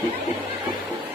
フフフフ。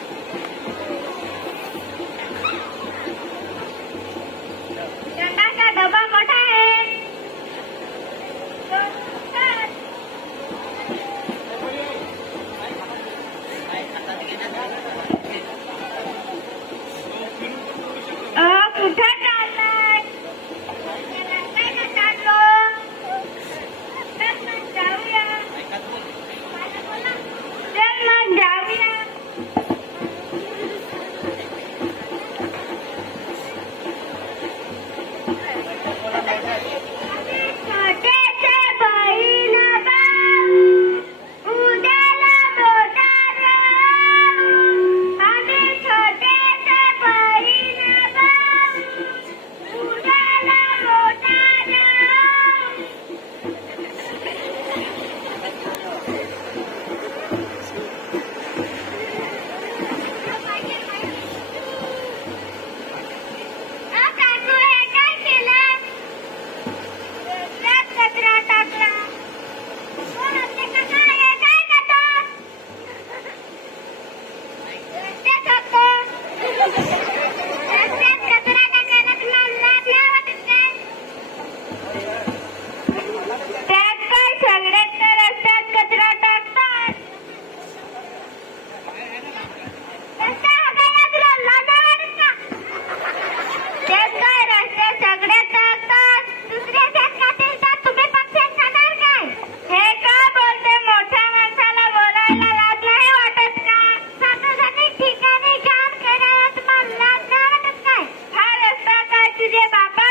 谢谢宝贝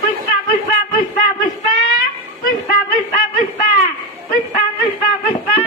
Puxa, puxa, puxa, puxa. Puxa, puxa, puxa. Puxa, puxa, puxa.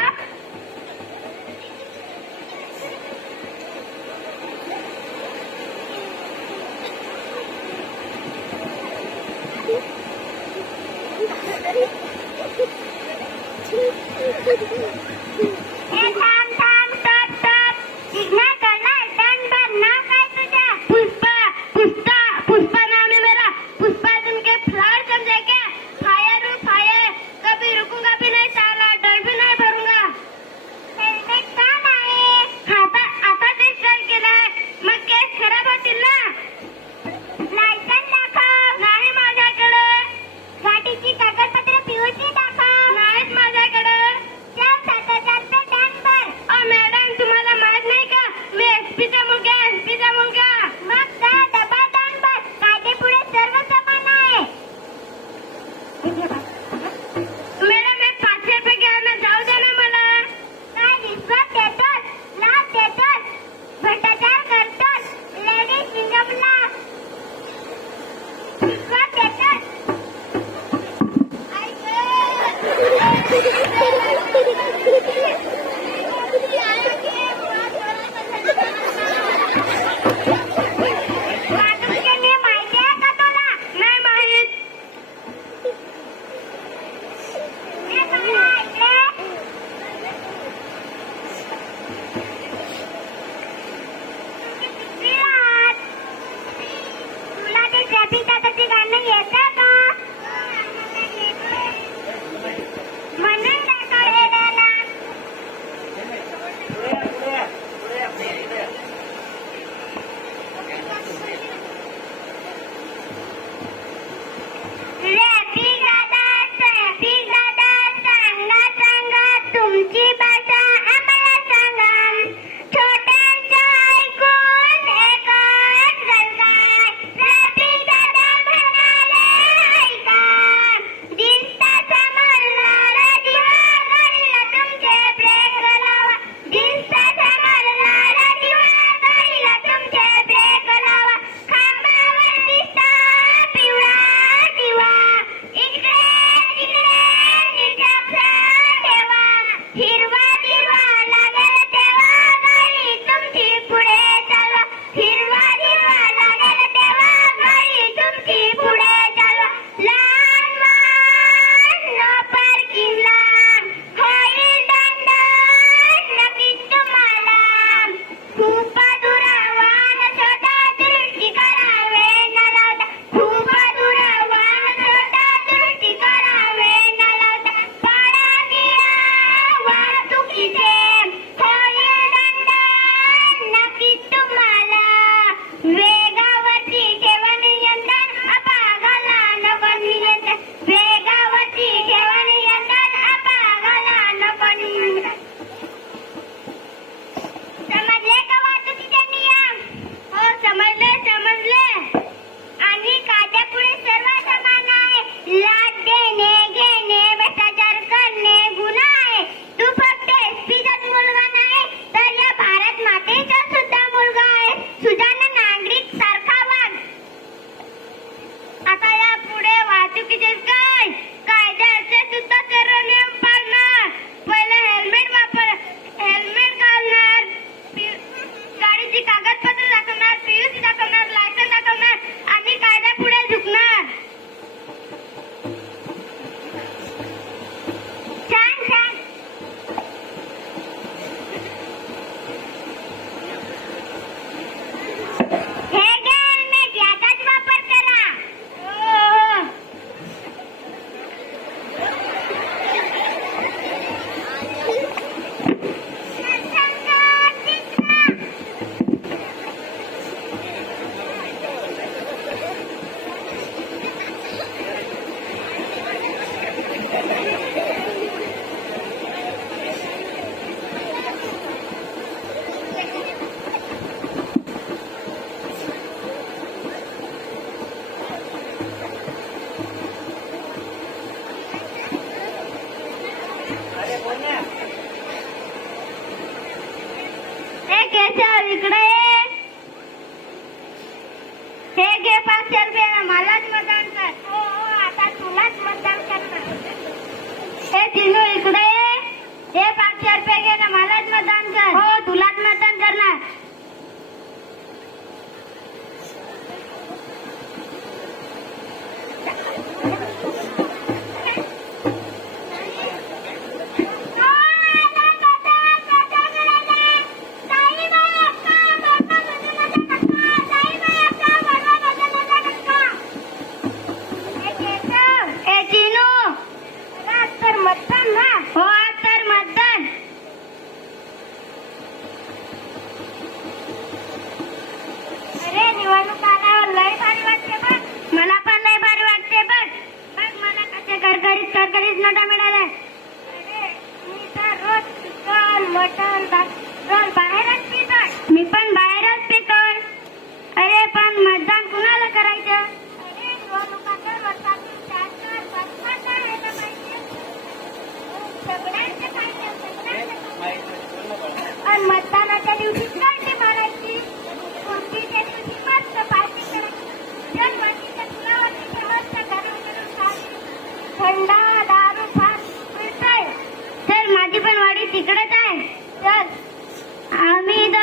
तिकडे काय? चल. आम्ही द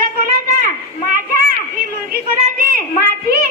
मुलगा कोणाचा? माझा. ही मुलगी कोणाची? माझी.